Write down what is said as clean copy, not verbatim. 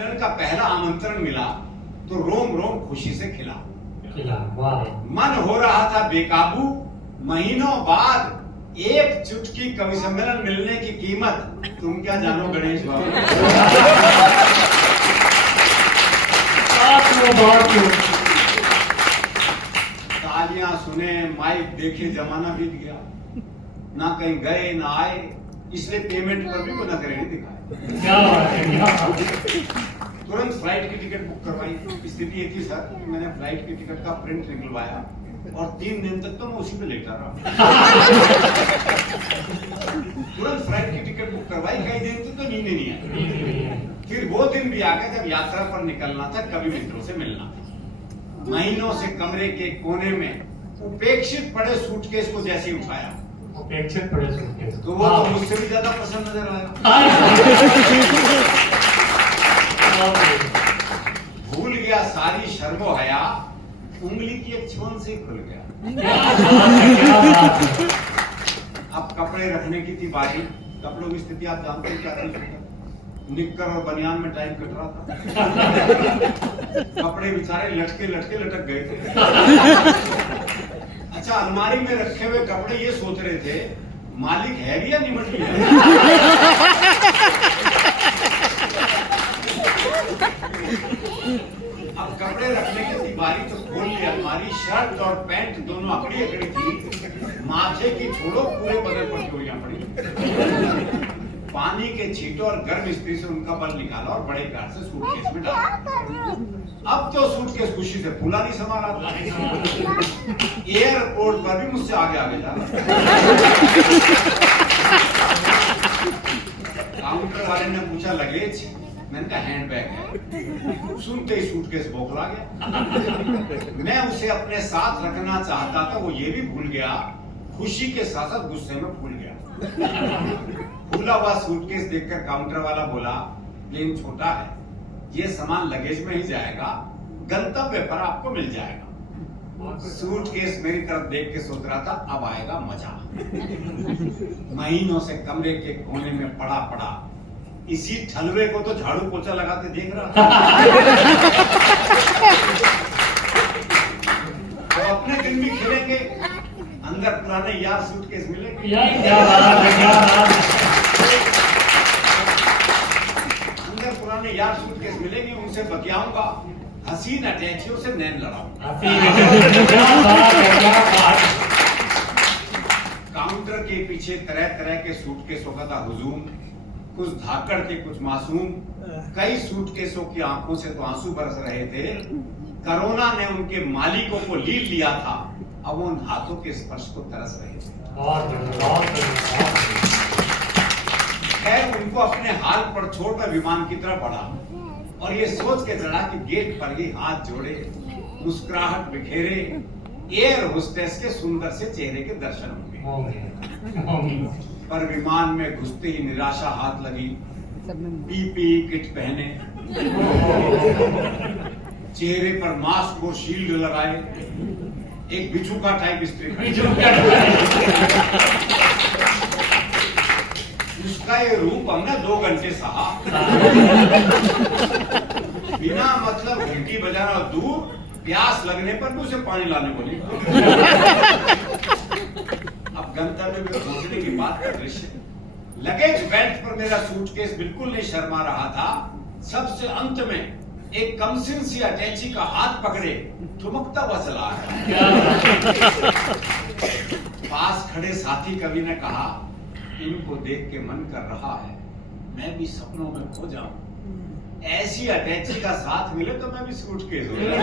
सम्मेलन का पहला आमंत्रण मिला तो रोम रोम खुशी से खिला। मन हो रहा था बेकाबू, महीनों बाद एक चुटकी कवि सम्मेलन मिलने की कीमत तुम क्या जानो गणेश बाबू। तालियां सुने, माइक देखे, जमाना बीत गया, ना कहीं गए ना आए, इसलिए पेमेंट पर भी कोई नजर नहीं दिखाए। तुरंत फ्लाइट की टिकट बुक करवाई। स्थिति ये थी सर, मैंने फ्लाइट की टिकट का प्रिंट निकलवाया और 3 दिन तक तो मैं उसी पे लेटा रहा। तुरंत फ्लाइट की टिकट बुक करवाई, कई दिन तक तो नींद ही नहीं आई। फिर वो दिन भी आ गया जब यात्रा पर निकलना था, कवि मित्रों से मिलना था। महीनों से कमरे के कोने में उपेक्षित पड़े सूटकेस को जैसे उठाया, उपेक्षित पड़े सूटकेस तो वो तो मुझसे भी ज्यादा पसंद नजर आया। भूल गया सारी शर्मो हया, उंगली की एक छुन से खुल गया। अब कपड़े रखने की थी बारी। कपड़ों की स्थिति आप जानते हैं क्या थी? निक्कर और बनियान में टाइम कट रहा था। कपड़े बेचारे लटके लटके लटक गए थे। अच्छा, अलमारी में रखे हुए कपड़े ये सोच रहे थे मालिक है भी या निमट भी है। अब कपड़े रखने की थी बारी तो खोल ली अलमारी। शर्ट और पैंट दोनों अकड़ी अकड़ी थी, माथे की छोड़ो पूरे बदन पर चोरियां पड़ी। पानी के छींटों और गर्म स्त्री से उनका बल निकाला और बड़े प्यार से सूटकेस में डाला। अब तो सूटकेस खुशी से फूला नहीं समा रहा था। एयरपोर्ट पर भी मुझसे आगे आगे जा रहा। काउंटर वाले ने पूछा लगेज, मैंने कहा हैंडबैग है। सुनते ही सूटकेस बौखला गया। मैं उसे अपने साथ रखना चाहता था, वो ये भी भूल गया। खुशी के साथ साथ गुस्से में फूल गया। फूला हुआ सूटकेस देखकर काउंटर वाला बोला, प्लेन छोटा है, ये सामान लगेज में ही जाएगा, गंतव्य पर आपको मिल जाएगा। सूटकेस मेरी तरफ देख के सोच रहा था अब आएगा मजा। महीनों से कमरे के कोने में पड़ा पड़ा इसी ठलवे को तो झाड़ू पोछा लगाते देख रहा था। तो अपने दिन भी खेलेंगे, अंदर पुराने यार सूटकेस मिलेंगे। अंदर पुराने यार सूटकेस मिलेंगे, उनसे बतियाऊंगा, हसीन अटैचियों से नैन लड़ाऊंगा। काउंटर के पीछे तरह तरह के सूटकेसों का था हुजूम, कुछ धाकड़ के कुछ मासूम। कई सूटकेसों की आंखों से तो आंसू बरस रहे थे। कोरोना ने उनके मालिकों को लील लिया था, अब वो उन हाथों के स्पर्श को तरस रहे थे। खैर उनको अपने हाल पर छोड़ मैं विमान की तरफ बढ़ा और ये सोच के चढ़ा कि गेट पर ही हाथ जोड़े, मुस्कुराहट बिखेरे, एयर होस्टेस के सुंदर से चेहरे के दर्शन होंगे। पर विमान में घुसते ही निराशा हाथ लगी। पीपीई किट पहने, चेहरे पर मास्क और शील्ड लगाए, एक बिच्छू का टाइप स्त्री, उसका ये रूप हमने 2 घंटे सहा। बिना मतलब घंटी बजाना दूर, प्यास लगने पर भी उसे पानी लाने बोली। अब गंतव्य में पहुंचने की बात का दृश्य, लगेज बेल्ट पर मेरा सूटकेस बिल्कुल नहीं शर्मा रहा था। सबसे अंत में एक कमसिन सी अटैची का हाथ पकड़े ठुमकता हुआ चला आया। पास खड़े साथी कवि ने कहा, इनको देख के मन कर रहा है मैं भी सपनों में खो जाऊं, ऐसी अटैची का साथ मिले तो मैं भी सूटकेस हो जाऊं।